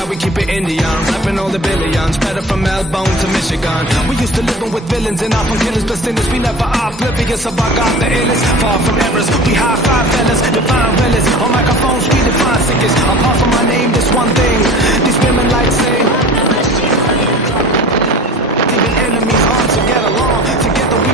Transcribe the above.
why we keep it Indian. Rapping all the billions, better from Melbourne to Michigan. We used to living with villains and often killers, but sinners we never oblivious of our God the illest. Far from errors, we high five fellas, divine relics. On microphones we define sickest. Apart from my name, this one thing, these women like saying, even enemies hard to get along. Together we